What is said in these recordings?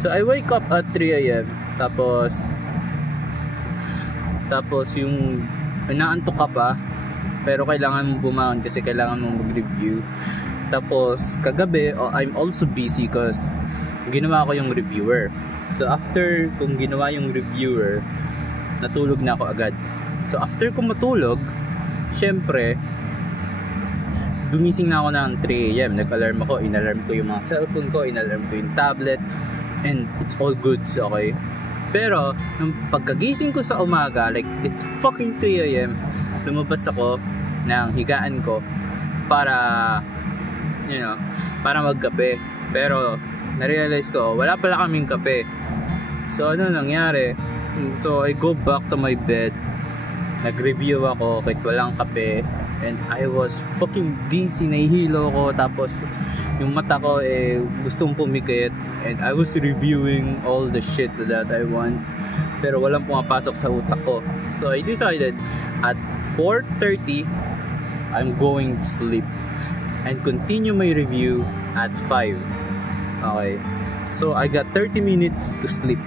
So I wake up at 3 AM. Tapos yung inaantok ka pa, pero kailangan mong bumangon kasi kailangan mong mag-review. Tapos kagabi, I'm also busy because ginawa ko yung reviewer. So after kung ginawa yung reviewer, natulog na ako agad. So after ko matulog, syempre gumising na ako ng 3 AM. Nag-alarm ako, inalarm ko yung mga cellphone ko, inalarm ko yung tablet, and it's all good, okay? Pero nung pagkagising ko sa umaga, like it's fucking 3 AM, lumabas ako ng higaan ko para para magkape. Pero na-realize ko wala pala kaming kape. So ano nangyari? So I go back to my bed, nag-review ako kahit walang kape, and I was fucking dizzy, nahihilo ko, tapos yung mata ko gustong pumikit, and I was reviewing all the shit that I want, pero walang pumapasok sa utak ko. So I decided at 4:30 I'm going to sleep and continue my review at 5. Okay, so I got 30 minutes to sleep.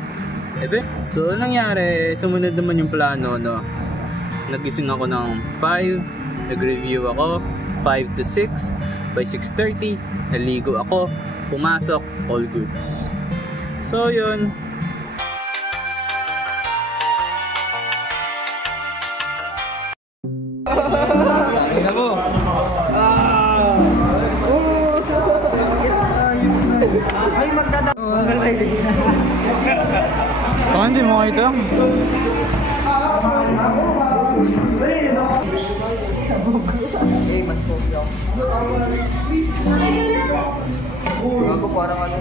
So nangyari, sumunod naman yung plano, no? Nagising ako ng 5, nag-review ako 5 to 6. By 6:30, naligo ako, pumasok, all goods. So yun. Ay, magdadaan. Baka hindi mo ito? Mas kopya ako. Parang ano.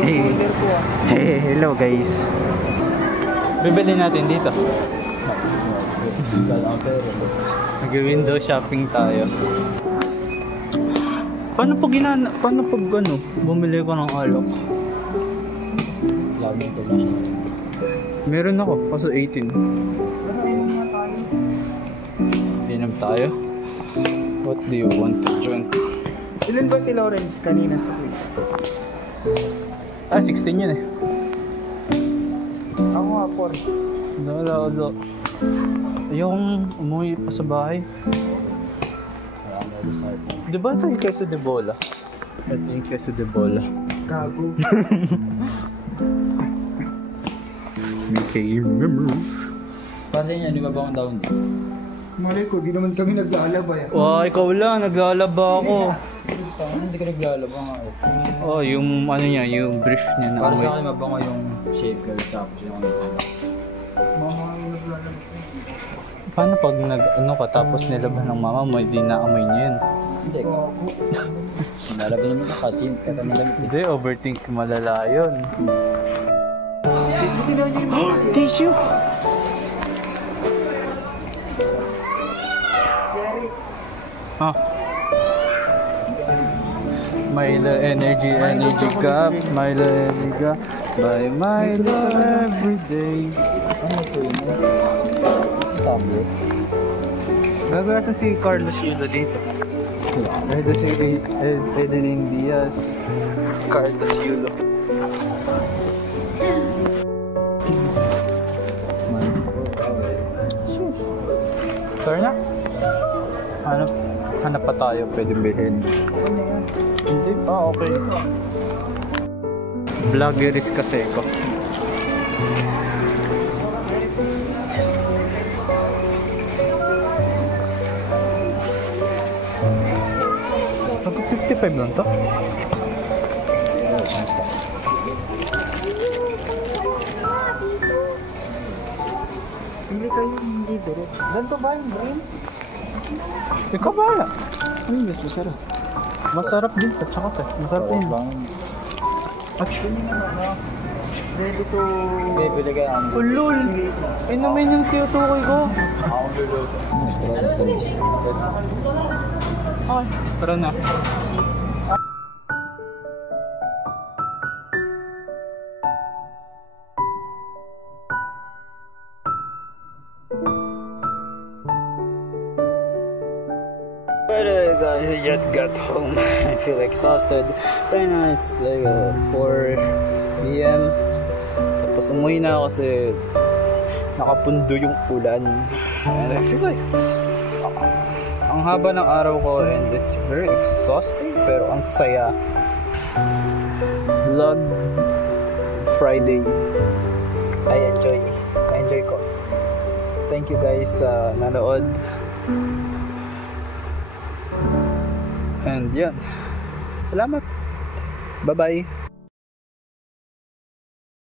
Hey, hello guys. Bibili natin dito. Nag-window shopping tayo. Paano pag bumili ko ng alok? Meron ako, kaso 18. Inom tayo. What do you want to drink? Ilan ba si Lawrence kanina sa quiz? 16 yun eh. Ako nga, 4. Wala. Yung umuwi pa sa bahay. Diba ito yung queso de bola? Ito yung queso de bola. Gago. Okay, remember. Paano yan? Di ba bang down din? Malay ko, di naman kami naglalaba yan. Wow, ikaw lang, naglalaba ako. Hindi ka naglalaba nga eh. Oh, yung ano niya, yung brief niya na para amoy. sa akin mabango yung shape girl tapos yung naglalaba. Mama yung naglalaba. Paano pag tapos nilaban ng mama mo, hindi na-amoy niya yun? Hindi ka. Nalaba naman ka, chimp ka na nalamit. Hindi, overthink malala yun. Buti na yun. Tissue! Ah. Milo Energy Cup, Milo Energy Cup, by Milo everyday. Ano ito yun? Tablet. Gagawasan si Carlos Yulo dito. Ito si Edelyn Diaz, Carlos Yulo. Sure na? Hanap pa tayo pwedeng bilhin. Hindi pa, okay. Vloggeries kasi ko. Mag-55 lang to? Pili kayo hindi duro. Ganito ba yung brain? Ikaw bahala. Ano yung mas masarap? Masarap din to, tsaka to. Masarap din. Actually naman, no? Ready to... Bibili ka ang Ulul! Ay naman yung tinutukoy ko. akong luluto. Ay, tara na. Alright guys, I just got home. I feel exhausted. Right now it's like 4 p.m. Tapos umuwi na ako kasi nakapundo yung ulan. And I feel like ang haba ng araw ko and it's very exhausting pero ang saya. Vlog Friday. I enjoy ko. Thank you guys sa nanood. And yan. Salamat. Bye-bye.